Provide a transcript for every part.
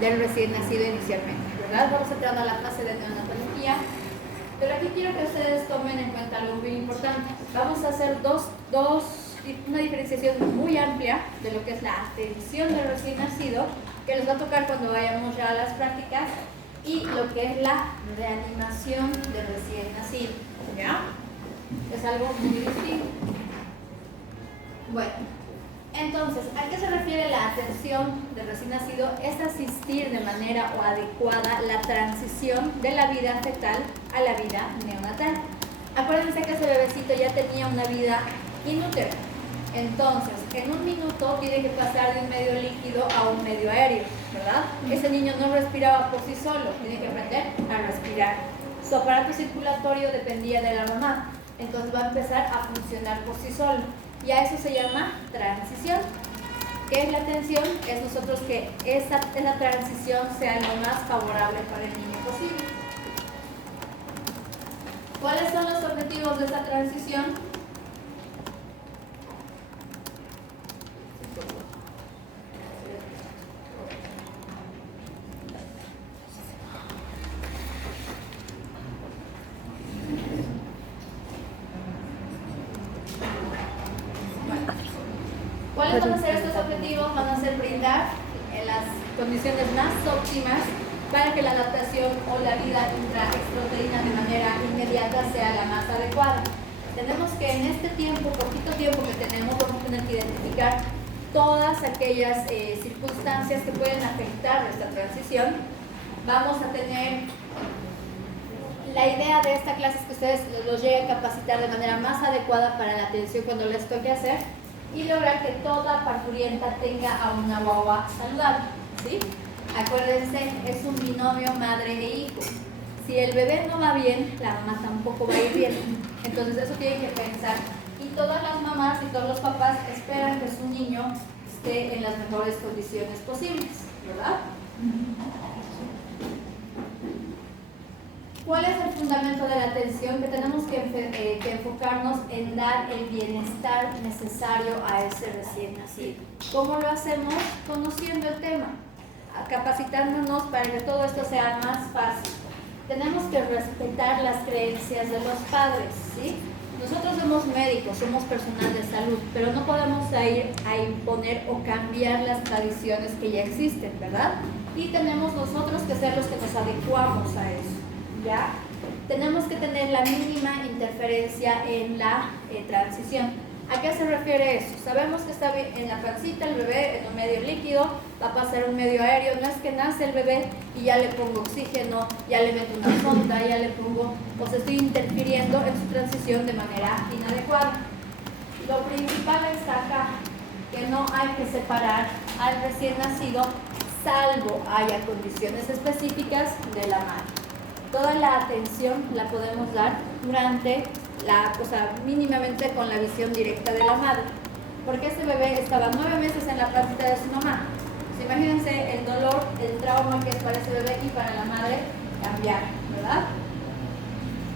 del recién nacido inicialmente, ¿verdad? Vamos entrando a la fase de neonatología, pero aquí quiero que ustedes tomen en cuenta algo muy importante. Vamos a hacer una diferenciación muy amplia de lo que es la atención del recién nacido, que les va a tocar cuando vayamos ya a las prácticas, y lo que es la reanimación del recién nacido, ¿ya? Es algo muy distinto. Bueno, entonces, ¿a qué se refiere la atención del recién nacido? Es asistir de manera o adecuada la transición de la vida fetal a la vida neonatal. Acuérdense que ese bebecito ya tenía una vida inútil. Entonces, en un minuto tiene que pasar de un medio líquido a un medio aéreo, ¿verdad? Ese niño no respiraba por sí solo, tiene que aprender a respirar. Su aparato circulatorio dependía de la mamá, entonces va a empezar a funcionar por sí solo. Y a eso se llama transición. ¿Qué es la atención? Es nosotros que esa transición sea lo más favorable para el niño posible. ¿Cuáles son los objetivos de esa transición? ¿Cuáles van a ser estos objetivos? Van a ser brindar las condiciones más óptimas para que la adaptación o la vida intraextrauterina de manera inmediata sea la más adecuada. Tenemos que en este tiempo, poquito tiempo que tenemos, vamos a tener que identificar todas aquellas circunstancias que pueden afectar esta transición. Vamos a tener la idea de esta clase es que ustedes los lleguen a capacitar de manera más adecuada para la atención cuando les toque hacer, y lograr que toda parturienta tenga a una guagua saludable, ¿sí? Acuérdense, es un binomio madre e hijo. Si el bebé no va bien, la mamá tampoco va a ir bien. Entonces eso tienen que pensar. Y todas las mamás y todos los papás esperan que su niño esté en las mejores condiciones posibles, ¿verdad? ¿Cuál es el fundamento de la atención? Que tenemos que enfocarnos en dar el bienestar necesario a ese recién nacido. ¿Cómo lo hacemos? Conociendo el tema, capacitándonos para que todo esto sea más fácil. Tenemos que respetar las creencias de los padres, ¿sí? Nosotros somos médicos, somos personal de salud, pero no podemos ir a imponer o cambiar las tradiciones que ya existen, ¿verdad? Y tenemos nosotros que ser los que nos adecuamos a eso. ¿Ya? Tenemos que tener la mínima interferencia en la transición. ¿A qué se refiere eso? Sabemos que está en la pancita el bebé, en un medio líquido, va a pasar un medio aéreo. No es que nace el bebé y ya le pongo oxígeno, ya le meto una sonda, ya le pongo, pues estoy interfiriendo en su transición de manera inadecuada. Lo principal está acá, que no hay que separar al recién nacido, salvo haya condiciones específicas de la madre. Toda la atención la podemos dar durante mínimamente con la visión directa de la madre, porque este bebé estaba 9 meses en la pancita de su mamá. Pues imagínense el dolor, el trauma que es para ese bebé y para la madre cambiar, ¿verdad?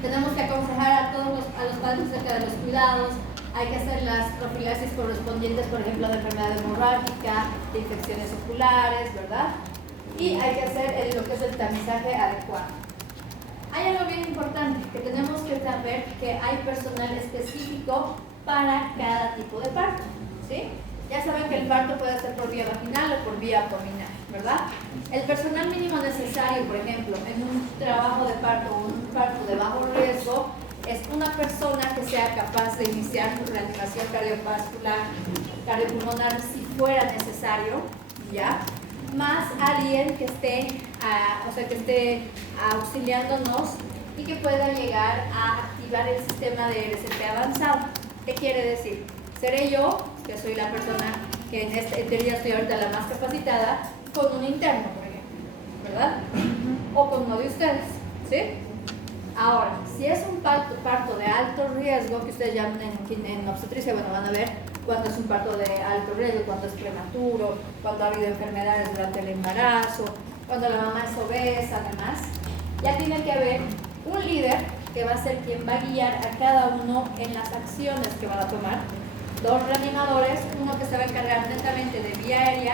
Tenemos que aconsejar a los padres acerca de los cuidados. Hay que hacer las profilaxis correspondientes, por ejemplo, de enfermedad hemorrágica, de infecciones oculares, ¿verdad? Y hay que hacer lo que es el tamizaje adecuado. Hay algo bien importante, que tenemos que saber que hay personal específico para cada tipo de parto, ¿sí? Ya saben que el parto puede ser por vía vaginal o por vía abdominal, ¿verdad? El personal mínimo necesario, por ejemplo, en un trabajo de parto o un parto de bajo riesgo, es una persona que sea capaz de iniciar su reanimación cardiovascular, cardiopulmonar si fuera necesario, ¿ya? Más alguien que esté auxiliándonos y que pueda llegar a activar el sistema de RCP avanzado. ¿Qué quiere decir? Seré yo, que soy la persona que en teoría estoy ahorita la más capacitada, con un interno, por ejemplo, ¿verdad? O con uno de ustedes, ¿sí? Ahora, si es un parto de alto riesgo, que ustedes llaman en obstetricia, bueno, van a ver cuando es un parto de alto riesgo, cuando es prematuro, cuando ha habido enfermedades durante el embarazo, cuando la mamá es obesa, además, ya tiene que haber un líder que va a ser quien va a guiar a cada uno en las acciones que van a tomar. 2 reanimadores, uno que se va a encargar netamente de vía aérea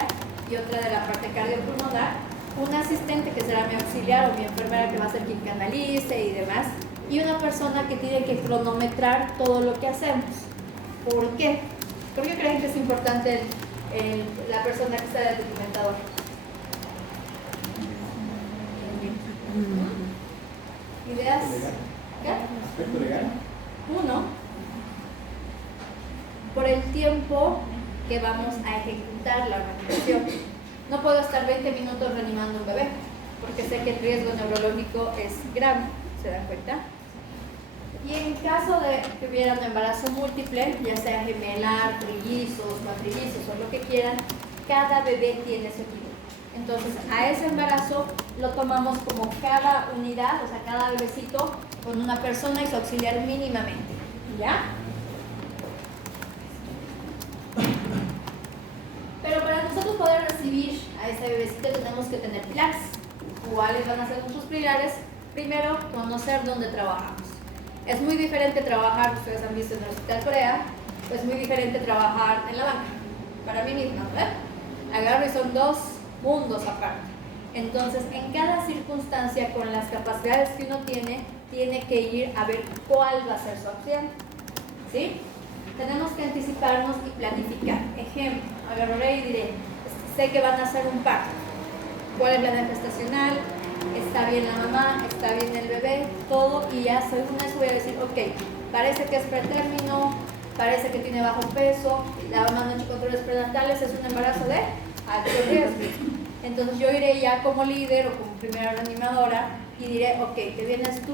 y otra de la parte cardiopulmonar, un asistente que será mi auxiliar o mi enfermera que va a ser quien canalice y demás, y una persona que tiene que cronometrar todo lo que hacemos. ¿Por qué? ¿Por qué creen que es importante la persona que está del documentador? ¿Ideas? ¿Qué? ¿Aspecto legal? Uno, por el tiempo que vamos a ejecutar la reanimación. No puedo estar 20 minutos reanimando un bebé, porque sé que el riesgo neurológico es grave, ¿se dan cuenta? Y en caso de que hubiera un embarazo múltiple, ya sea gemelar, trillizos, cuatrillizos o lo que quieran, cada bebé tiene su equipo. Entonces, a ese embarazo lo tomamos como cada unidad, o sea, cada bebecito con una persona y su auxiliar mínimamente, ¿ya? Pero para nosotros poder recibir a ese bebecito tenemos que tener pilares. ¿Cuáles van a ser nuestros pilares? Primero, conocer dónde trabajamos. Es muy diferente trabajar, ustedes han visto en el Hospital Corea, es muy diferente trabajar en la banca. Para mí misma, ¿verdad? Agarro y son dos mundos aparte. Entonces, en cada circunstancia, con las capacidades que uno tiene que ir a ver cuál va a ser su opción. ¿Sí? Tenemos que anticiparnos y planificar. Ejemplo, agarraré y diré, sé que van a hacer un parto. ¿Cuál es la edad gestacional? ¿Está bien la mamá? ¿Está bien el bebé? Todo, y ya según eso voy a decir, ok, parece que es pretérmino, parece que tiene bajo peso, la mamá no ha hecho controles prenatales, es un embarazo de alto riesgo. Entonces yo iré ya como líder o como primera reanimadora y diré, ok, te vienes tú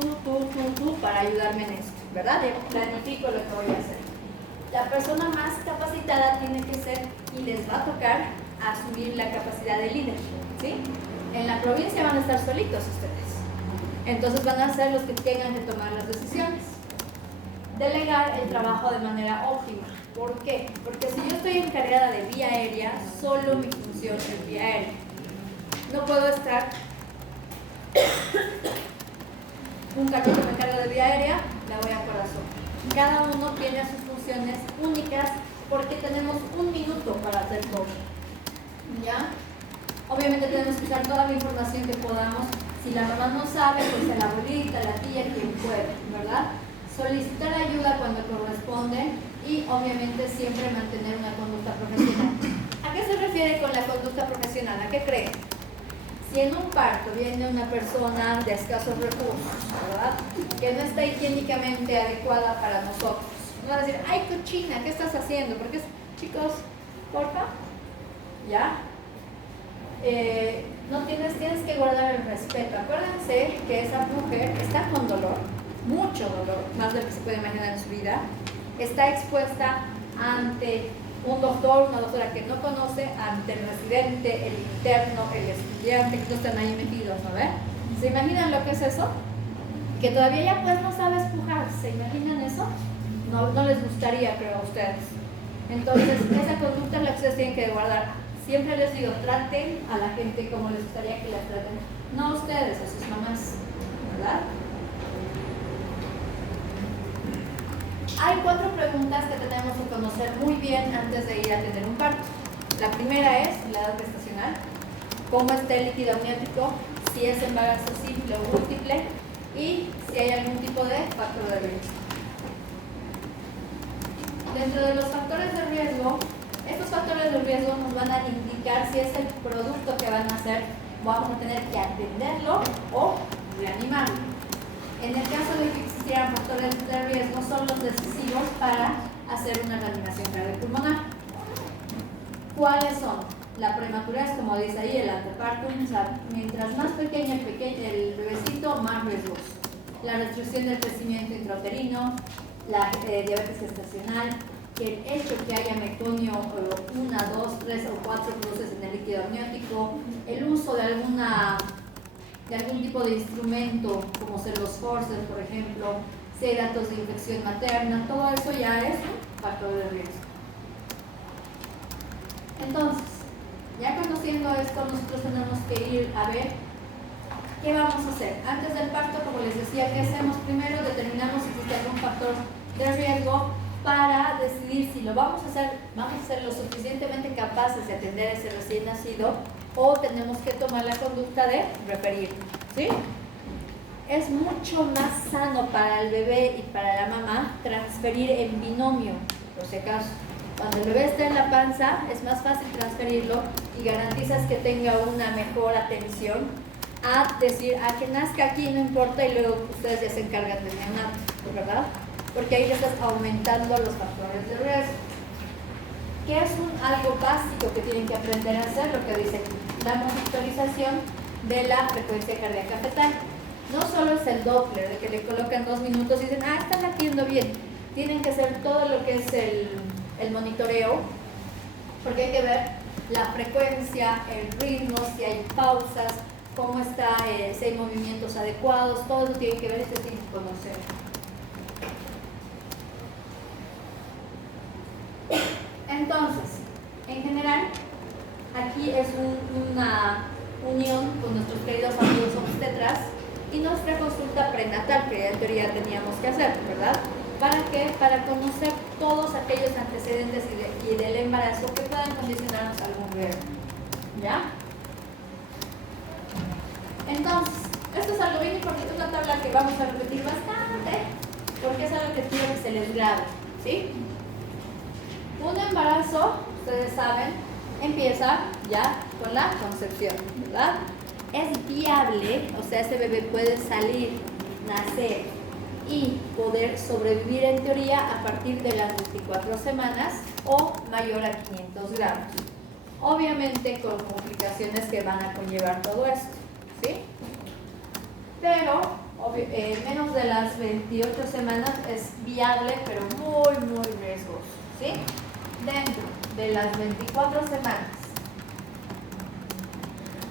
para ayudarme en esto, ¿verdad? Y planifico lo que voy a hacer. La persona más capacitada tiene que ser y les va a tocar asumir la capacidad de líder, ¿sí? En la provincia van a estar solitos ustedes, entonces van a ser los que tengan que tomar las decisiones. Delegar el trabajo de manera óptima. ¿Por qué? Porque si yo estoy encargada de vía aérea, solo mi función es vía aérea. No puedo estar un carro que me encarga de vía aérea, la voy a corazón. Cada uno tiene sus funciones únicas porque tenemos un minuto para hacer todo. ¿Ya? Obviamente tenemos que usar toda la información que podamos. Si la mamá no sabe, pues la abuelita, la tía, quien puede, ¿verdad? Solicitar ayuda cuando corresponde y obviamente siempre mantener una conducta profesional. ¿A qué se refiere con la conducta profesional? ¿A qué creen? Si en un parto viene una persona de escasos recursos, ¿verdad? Que no está higiénicamente adecuada para nosotros, no va a decir, ay cochina, ¿qué estás haciendo? Porque chicos, porfa, ¿ya? No tienes que guardar el respeto. Acuérdense que esa mujer está con dolor, mucho dolor, más de lo que se puede imaginar en su vida, está expuesta ante un doctor, una doctora que no conoce, ante el residente, el interno, el estudiante, que no están ahí metidos, ¿no ven? ¿Se imaginan lo que es eso? Que todavía ya pues no sabe empujar, ¿se imaginan eso? No les gustaría, creo, a ustedes. Entonces, esa conducta es la que ustedes tienen que guardar. Siempre les digo, traten a la gente como les gustaría que la traten, no a ustedes, a sus mamás, ¿verdad? Hay 4 preguntas que tenemos que conocer muy bien antes de ir a tener un parto. La primera es la edad gestacional, cómo está el líquido amniótico, si es embarazo simple o múltiple y si hay algún tipo de factor de riesgo. Dentro de los factores de riesgo, estos factores de riesgo nos van a indicar si es el producto que van a hacer, vamos a tener que atenderlo o reanimarlo. En el caso de que existieran factores de riesgo, son los decisivos para hacer una reanimación cardiopulmonar. ¿Cuáles son? La prematurez, como dice ahí, el antepartum, o sea, mientras más pequeño el bebecito, más riesgoso. La restricción del crecimiento intrauterino, la diabetes gestacional, el hecho que haya meconio 1, 2, 3 o 4 cruces en el líquido amniótico, el uso de algún tipo de instrumento, como ser los forceps, por ejemplo, si hay datos de infección materna, todo eso ya es un factor de riesgo. Entonces, ya conociendo esto, nosotros tenemos que ir a ver qué vamos a hacer. Antes del parto, como les decía, ¿qué hacemos? Primero determinamos si existe algún factor de riesgo para decidir si lo vamos a ser lo suficientemente capaces de atender a ese recién nacido o tenemos que tomar la conducta de referir, ¿sí? Es mucho más sano para el bebé y para la mamá transferir en binomio, por si acaso. Cuando el bebé está en la panza es más fácil transferirlo y garantizas que tenga una mejor atención a decir, a que nazca aquí no importa y luego ustedes ya se encargan del neonato, ¿verdad? Porque ahí le estás aumentando los factores de riesgo. ¿Qué es algo básico que tienen que aprender a hacer? Lo que dice la monitorización de la frecuencia cardíaca fetal. No solo es el Doppler, de que le colocan 2 minutos y dicen, está latiendo bien. Tienen que hacer todo lo que es el monitoreo, porque hay que ver la frecuencia, el ritmo, si hay pausas, cómo está, si hay movimientos adecuados, todo eso tiene que ver y se tiene que conocer. Entonces, en general, aquí es una unión con nuestros queridos amigos obstetras y nuestra consulta prenatal, que en teoría teníamos que hacer, ¿verdad? ¿Para qué? Para conocer todos aquellos antecedentes y del embarazo que puedan condicionarnos a algún riesgo. ¿Ya? Entonces, esto es algo bien importante, una tabla que vamos a repetir bastante, porque es algo que quiero que se les grabe, ¿sí? Un embarazo, ustedes saben, empieza ya con la concepción, ¿verdad? Es viable, o sea, ese bebé puede salir, nacer y poder sobrevivir en teoría a partir de las 24 semanas o mayor a 500 gramos. Obviamente con complicaciones que van a conllevar todo esto, ¿sí? Pero menos de las 28 semanas es viable, pero muy, muy riesgoso, ¿sí? Dentro de las 24 semanas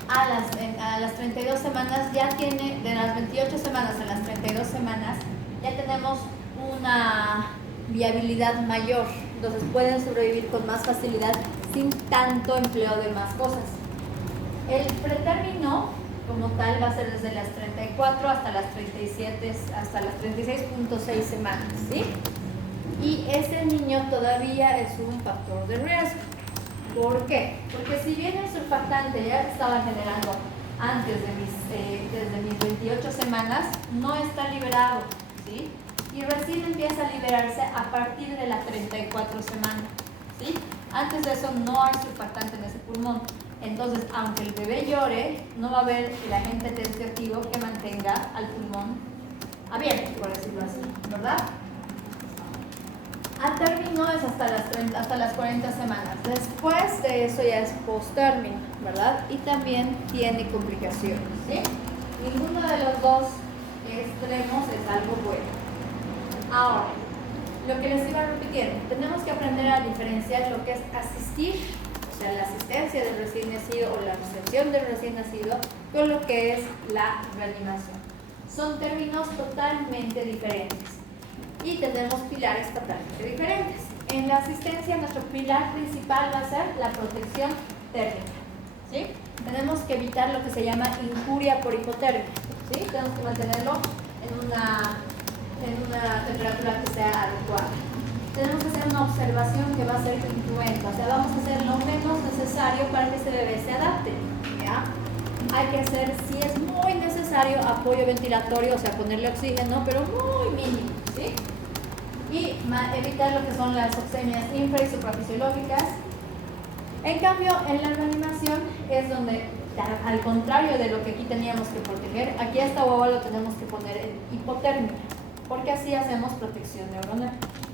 a las 32 semanas ya tiene, de las 28 semanas a las 32 semanas ya tenemos una viabilidad mayor, entonces pueden sobrevivir con más facilidad sin tanto empleo de más cosas. El pretérmino como tal va a ser desde las 34 hasta las 37, hasta las 36.6 semanas, ¿sí? Y ese niño todavía es un factor de riesgo. ¿Por qué? Porque si bien el surfactante ya estaba generando antes de desde mis 28 semanas, no está liberado, ¿sí? Y recién empieza a liberarse a partir de las 34 semanas, ¿sí? Antes de eso no hay surfactante en ese pulmón. Entonces, aunque el bebé llore, no va a haber el agente tensioactivo que mantenga al pulmón abierto, por decirlo así, ¿verdad? A término es hasta las 40 semanas. Después de eso ya es post-término, ¿verdad? Y también tiene complicaciones, ¿sí? Ninguno de los dos extremos es algo bueno. Ahora, lo que les iba repitiendo, tenemos que aprender a diferenciar lo que es asistir, o sea, la asistencia del recién nacido o la recepción del recién nacido, con lo que es la reanimación. Son términos totalmente diferentes. Y tenemos pilares totalmente diferentes. En la asistencia, nuestro pilar principal va a ser la protección térmica, ¿sí? Tenemos que evitar lo que se llama injuria por hipotermia, ¿sí? Tenemos que mantenerlo en una temperatura que sea adecuada. Tenemos que hacer una observación que va a ser incruenta, o sea, vamos a hacer lo menos necesario para que ese bebé se adapte, ¿ya? Hay que hacer, si es muy necesario, apoyo ventilatorio, o sea, ponerle oxígeno, pero muy mínimo, ¿sí? Y evitar lo que son las oxemias infra y suprafisiológicas. En cambio, en la reanimación es donde, al contrario de lo que aquí teníamos que proteger, aquí a esta guagua lo tenemos que poner en hipotermia, porque así hacemos protección neuronal,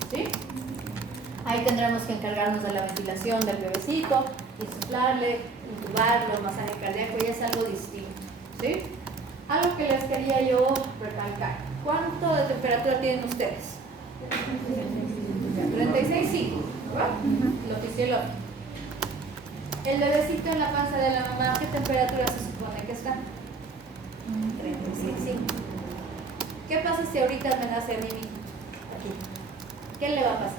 ¿sí? Ahí tendremos que encargarnos de la ventilación del bebecito, insuflarle, intubarlo, masaje cardíaco, y es algo distinto, ¿sí? Algo que les quería yo recalcar. ¿Cuánto de temperatura tienen ustedes? 36,5, ¿verdad? Lo fisiológico. El bebecito en la panza de la mamá, ¿qué temperatura se supone que está? 36,5. ¿Qué pasa si ahorita me nace a mí aquí? ¿Qué le va a pasar?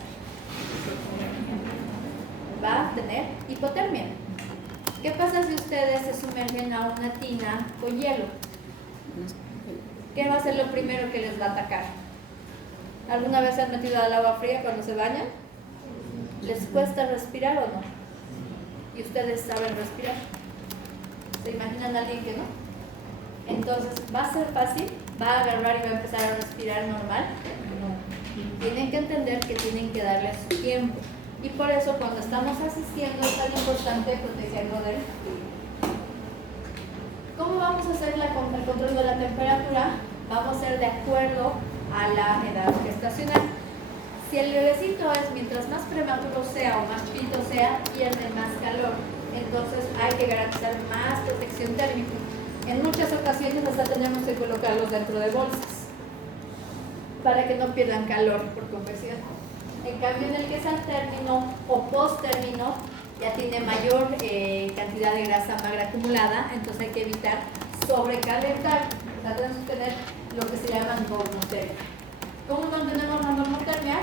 Va a tener hipotermia. ¿Qué pasa si ustedes se sumergen a una tina con hielo? ¿Qué va a ser lo primero que les va a atacar? ¿Alguna vez se han metido al agua fría cuando se bañan? ¿Les cuesta respirar o no? ¿Y ustedes saben respirar? ¿Se imaginan a alguien que no? Entonces, ¿va a ser fácil? ¿Va a agarrar y va a empezar a respirar normal? No. Tienen que entender que tienen que darle su tiempo. Y por eso, cuando estamos asistiendo, es tan importante protegerlo del frío. ¿Cómo vamos a hacer el control de la temperatura? Vamos a hacer de acuerdo a la edad gestacional. Si el bebecito es, mientras más prematuro sea o más chiquito sea, pierde más calor. Entonces hay que garantizar más protección térmica. En muchas ocasiones hasta tenemos que colocarlos dentro de bolsas para que no pierdan calor por convección. En cambio, en el que es al término o post término, ya tiene mayor cantidad de grasa magra acumulada, entonces hay que evitar sobrecalentar. O sea, tenemos que tener lo que se llama normotermia. ¿Cómo mantenemos la normotermia?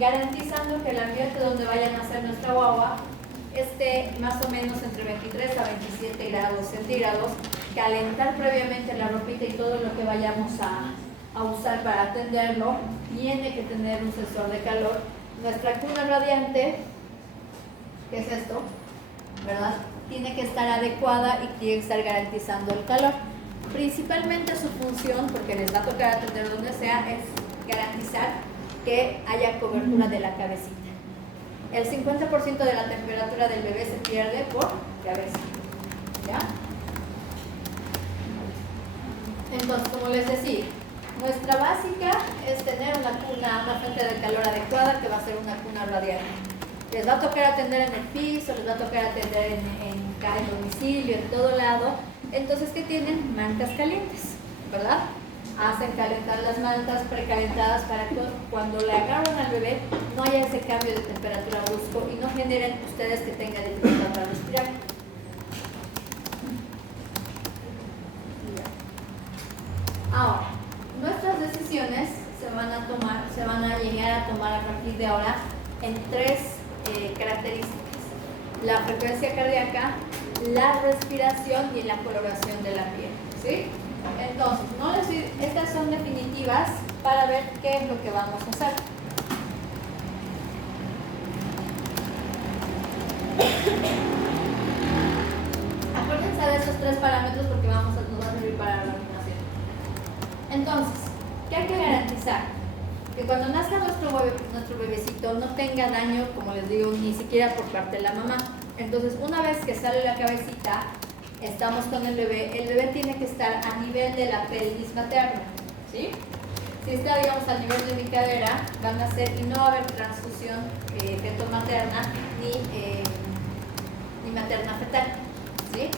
Garantizando que el ambiente donde vaya a nacer nuestra guagua esté más o menos entre 23 a 27 grados centígrados, calentar previamente la ropita y todo lo que vayamos a usar para atenderlo. Tiene que tener un sensor de calor. Nuestra cuna radiante, ¿qué es esto? ¿Verdad? Tiene que estar adecuada y tiene que estar garantizando el calor. Principalmente su función, porque les va a tocar atender donde sea, es garantizar que haya cobertura de la cabecita. El 50% de la temperatura del bebé se pierde por cabeza. ¿Ya? Entonces, como les decía, nuestra básica es tener una fuente de calor adecuada, que va a ser una cuna radiante. Les va a tocar atender en el piso, les va a tocar atender en domicilio, en todo lado. Entonces, ¿qué tienen? Mantas calientes, ¿verdad? Hacen calentar las mantas precalentadas para que cuando le agarran al bebé no haya ese cambio de temperatura brusco y no generen ustedes que tengan dificultad para respirar. Ahora, nuestras decisiones se van a llegar a tomar a partir de ahora en tres características: la frecuencia cardíaca, la respiración y la coloración de la piel, ¿sí? Entonces, estas son definitivas para ver qué es lo que vamos a hacer. Acuérdense de esos tres parámetros porque nos va a servir para la vacunación. Entonces, ¿qué hay que garantizar? Que cuando nazca nuestro bebecito no tenga daño, como les digo, ni siquiera por parte de la mamá. Entonces, una vez que sale la cabecita, estamos con el bebé tiene que estar a nivel de la pelvis materna, ¿sí? Si está, digamos, al nivel de mi cadera, van a ser, y no va a haber transfusión feto-materna ni materna-fetal, ¿sí?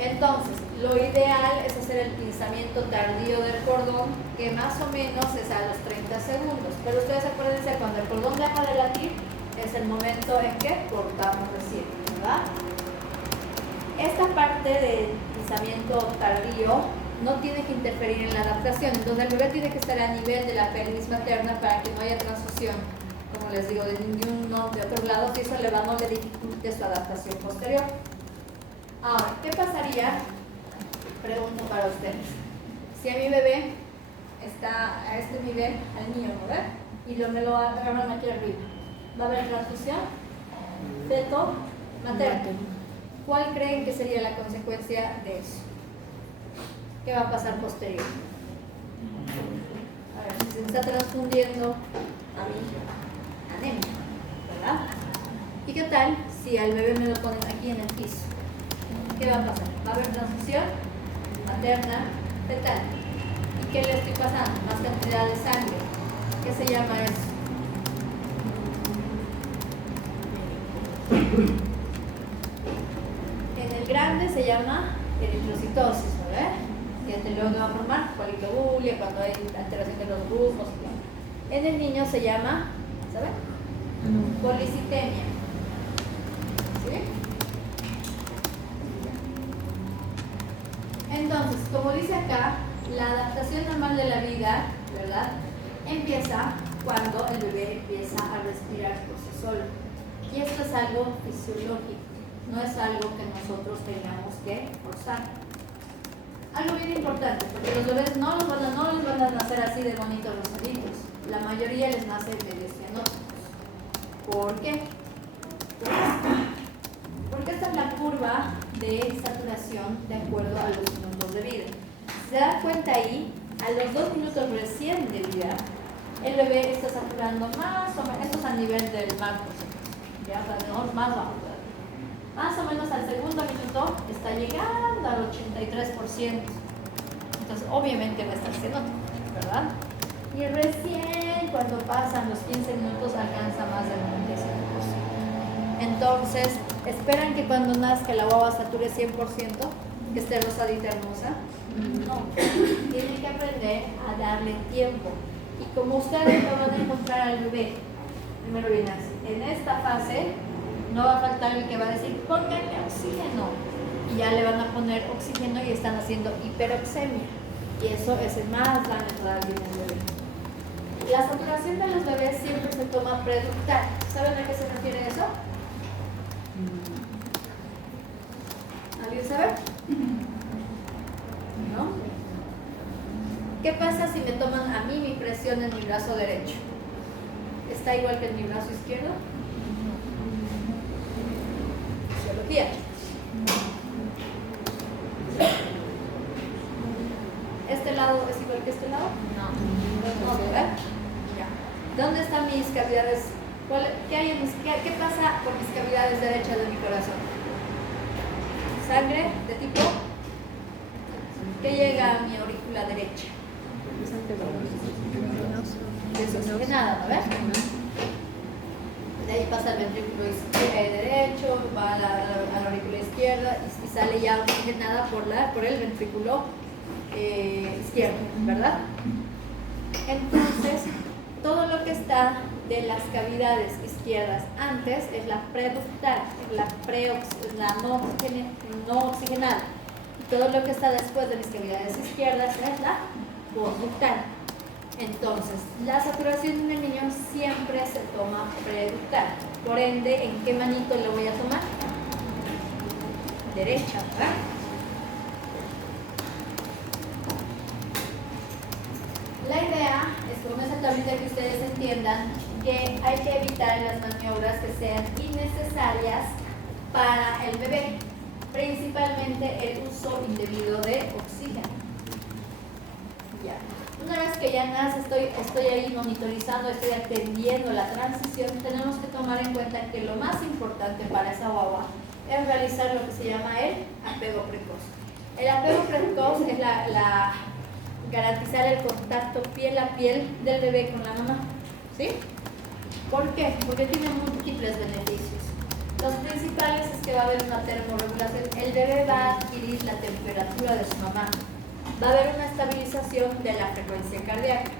Entonces, lo ideal es hacer el pinzamiento tardío del cordón, que más o menos es a los 30 segundos. Pero ustedes acuérdense, cuando el cordón deja de latir, es el momento en que cortamos recién, ¿verdad? Esta parte del pinzamiento tardío no tiene que interferir en la adaptación. Entonces, el bebé tiene que estar a nivel de la pelvis materna para que no haya transfusión, como les digo, de ninguno de otros lados, y eso no le dificulte su adaptación posterior. Ahora, ¿qué pasaría? Pregunto para ustedes. Si a mi bebé a este nivel, al niño, ¿no ve? Y me lo agarran aquí arriba, ¿va a haber transfusión? Feto materno. ¿Cuál creen que sería la consecuencia de eso? ¿Qué va a pasar posterior? A ver, si se está transfundiendo a mí, anemia, ¿verdad? ¿Y qué tal si al bebé me lo ponen aquí en el piso? ¿Qué va a pasar? ¿Va a haber transfusión materna, fetal? ¿Y qué le estoy pasando? Más cantidad de sangre. ¿Qué se llama eso? En el grande se llama eritrocitosis, ¿verdad? Que luego va a formar policlobulia, cuando hay alteración de los grupos. En el niño se llama, ¿saben? Policitemia. ¿Sí? Entonces, como dice acá, la adaptación normal de la vida, ¿verdad?, empieza cuando el bebé empieza a respirar por sí solo. Y esto es algo fisiológico, no es algo que nosotros tengamos que forzar. Algo bien importante, porque los bebés no les van a nacer así de bonitos rosaditos. La mayoría les nace medio cianóticos. ¿Por qué? Porque esta es la curva de saturación saturación de acuerdo a los minutos de vida. Si se dan cuenta ahí, a los 2 minutos recién de vida, el bebé está saturando más o menos, esto es a nivel del mar, por supuesto, ya tenemos más bajo todavía. Más o menos al segundo minuto está llegando al 83%. Entonces, obviamente va a estar siendo, ¿verdad? Y recién cuando pasan los 15 minutos alcanza más del 95%. Entonces, esperan que cuando nazca la guagua sature 100%, que esté rosadita hermosa. No, tienen que aprender a darle tiempo. Y como ustedes lo van a encontrar al bebé, primero viene así. En esta fase no va a faltar el que va a decir, pónganle oxígeno. Y ya le van a poner oxígeno y están haciendo hiperoxemia. Y eso es el más daño todavía en el bebé. La saturación de los bebés siempre se toma preductal. ¿Saben a qué se refiere eso? ¿Alguien sabe? ¿No? ¿Qué pasa si me toman a mí mi presión en mi brazo derecho? ¿Está igual que en mi brazo izquierdo? Fisiología. ¿Este lado es igual que este lado? No, ¿verdad? Ya. ¿Dónde están mis cavidades? ¿Qué pasa con mis cavidades derechas de mi corazón? Sangre de tipo que llega a mi aurícula derecha. Desoxigenada, ¿no ves? De ahí pasa el ventrículo derecho, va a la aurícula izquierda y sale ya oxigenada por el ventrículo izquierdo, ¿verdad? Entonces, todo lo que está de las cavidades izquierdas antes es la preductal, la no oxigenada. Y todo lo que está después de mis cavidades izquierdas es la posductal. Entonces, la saturación en el niño siempre se toma preductal. Por ende, ¿en qué manito lo voy a tomar? Derecha, ¿verdad? La idea es con esa tablita que ustedes entiendan que hay que evitar las maniobras que sean innecesarias para el bebé, principalmente el uso indebido de oxígeno. Ya. Una vez que ya nace, estoy ahí monitorizando, estoy atendiendo la transición, tenemos que tomar en cuenta que lo más importante para esa guagua es realizar lo que se llama el apego precoz. El apego precoz es garantizar el contacto piel a piel del bebé con la mamá. ¿Sí? ¿Por qué? Porque tiene múltiples beneficios. Los principales es que va a haber una termorregulación. El bebé va a adquirir la temperatura de su mamá. Va a haber una estabilización de la frecuencia cardíaca.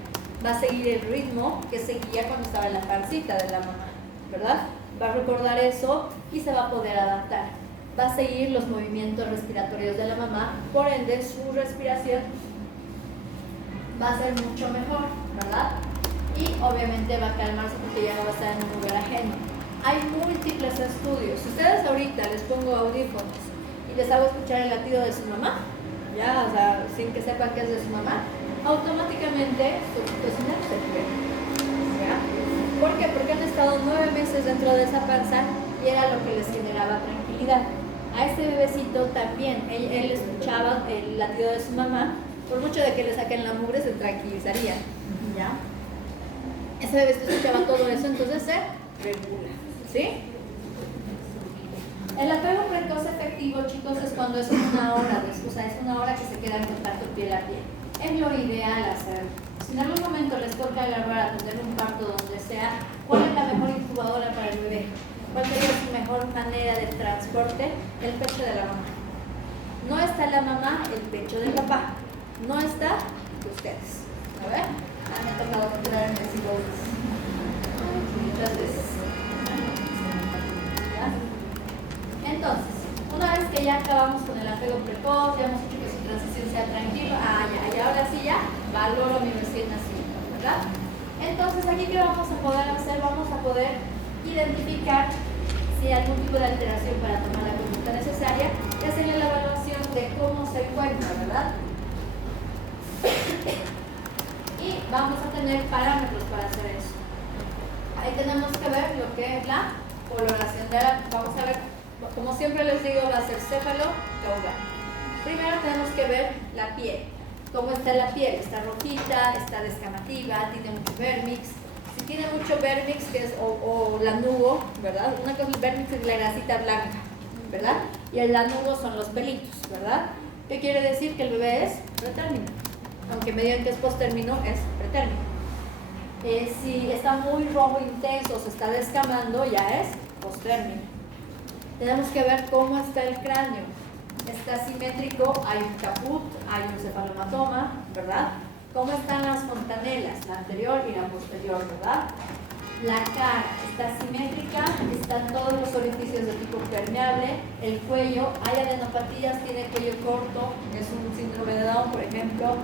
Va a seguir el ritmo que seguía cuando estaba en la pancita de la mamá, ¿verdad? Va a recordar eso y se va a poder adaptar. Va a seguir los movimientos respiratorios de la mamá, por ende su respiración va a ser mucho mejor, ¿verdad? Y obviamente va a calmarse porque ya no va a estar en un lugar ajeno. Hay múltiples estudios. Si ustedes ahorita les pongo audífonos y les hago escuchar el latido de su mamá, ya, o sea, sin que sepan que es de su mamá, automáticamente su oxitocina se pierde. ¿Ya? ¿Por qué? Porque han estado 9 meses dentro de esa panza y era lo que les generaba tranquilidad. A este bebecito también, él escuchaba el latido de su mamá, por mucho de que le saquen la mugre se tranquilizaría. ¿Ya? Ese bebecito escuchaba todo eso, entonces se regula. ¿Sí? El apego precoz efectivo, chicos, es cuando es una hora, o sea, es una hora que se queda en contacto piel a piel. Es lo ideal hacer. Si en algún momento les toca agarrar a tener un parto donde sea, ¿cuál es la mejor incubadora para el bebé? ¿Cuál sería su mejor manera de transporte? El pecho de la mamá. No está la mamá, el pecho del papá. No está ustedes. A ver, me ha tocado entrar en decibelios muchas veces. ¿Ya? Entonces, una vez que ya acabamos con el apego precoz, ya hemos hecho que su transición sea tranquilo, y ahora sí ya valoro a mi recién nacido, ¿verdad? Entonces, aquí ¿qué vamos a poder hacer? Vamos a poder identificar si hay algún tipo de alteración para tomar la conducta necesaria y hacerle la evaluación de cómo se encuentra, ¿verdad? Y vamos a tener parámetros para hacer eso. Ahí tenemos que ver lo que es la coloración de la, vamos a ver, como siempre les digo, va a ser céfalo caudal. Primero tenemos que ver la piel. ¿Cómo está la piel? ¿Está rojita? ¿Está descamativa? ¿Tiene mucho vermix? Si tiene mucho vermix, que es o lanugo, ¿verdad? Una cosa, el vermix es la grasita blanca, ¿verdad? Y el lanugo son los pelitos, ¿verdad? ¿Qué quiere decir? Que el bebé es pretérmino. Aunque me digan que es postérmino, es pretérmino. Si está muy rojo intenso, se está descamando, ya es postérmino. Tenemos que ver cómo está el cráneo. Está simétrico, hay un caput, hay un cefalomatoma, ¿verdad? ¿Cómo están las fontanelas? La anterior y la posterior, ¿verdad? La cara está simétrica, están todos los orificios de tipo permeable, el cuello, hay adenopatías, tiene cuello corto, es un síndrome de Down, por ejemplo.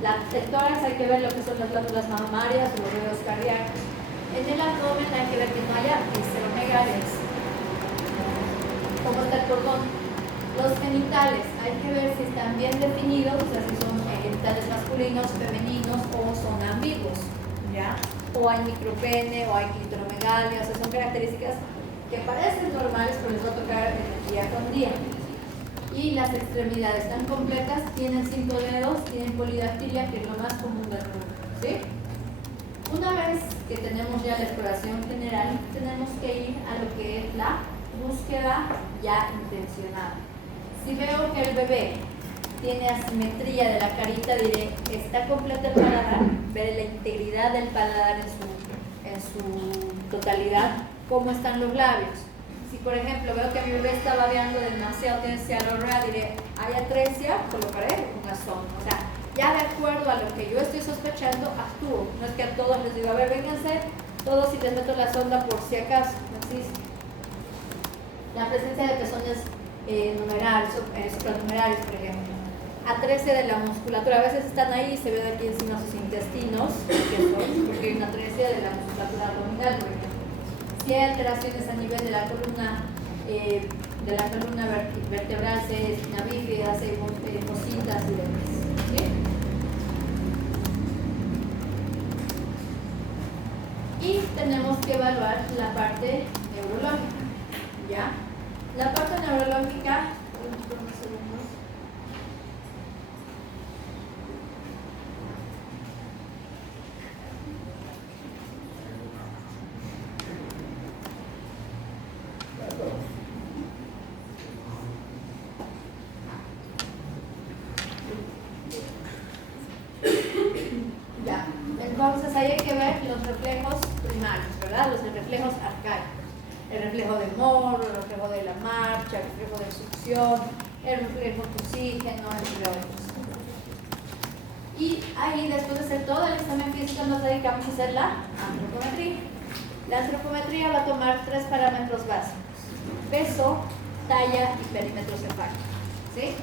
El tórax hay que ver lo que son las glándulas mamarias o los ruedos cardíacos. En el abdomen hay que ver que no haya visceromegalias. ¿Cómo está el cordón? Los genitales, hay que ver si están bien definidos, o sea, si son genitales masculinos, femeninos o son ambiguos, ¿ya? O hay micropene, o hay clitoromegalia, o sea, son características que parecen normales, pero les va a tocar día con día. Y las extremidades están completas, tienen 5 dedos, tienen polidactilia, que es lo más común del mundo, ¿sí? Una vez que tenemos ya la exploración general, tenemos que ir a lo que es la búsqueda ya intencionada. Si veo que el bebé tiene asimetría de la carita, diré, está completo el paladar, veré la integridad del paladar en su totalidad, cómo están los labios. Si por ejemplo veo que mi bebé está babeando demasiado, tiene cialorrea, diré, hay atresia, colocaré una sonda. O sea, ya de acuerdo a lo que yo estoy sospechando, actúo. No es que a todos les digo, a ver, vénganse, todos y les meto la sonda por si acaso, no existe. La presencia de pezones supranumerarios, por ejemplo. Atresia de la musculatura, a veces están ahí y se ven aquí encima sus intestinos, porque hay una atresia de la musculatura abdominal, por ejemplo. Si hay alteraciones a nivel de la columna vertebral, si hay espina bífida, si hay cositas y demás. ¿Sí? Y tenemos que evaluar la parte neurológica, ¿ya? La parte neurológica, unos segundos. Ya, entonces ahí hay que ver los reflejos primarios, ¿verdad? Los reflejos arcaicos. El reflejo del morro, el reflejo de la marcha, el reflejo de succión, el reflejo de oxígeno, entre otros. Y ahí, después de hacer todo el examen físico, nos dedicamos a hacer la antropometría. La antropometría va a tomar 3 parámetros básicos: peso, talla y perímetro cefálico, ¿sí?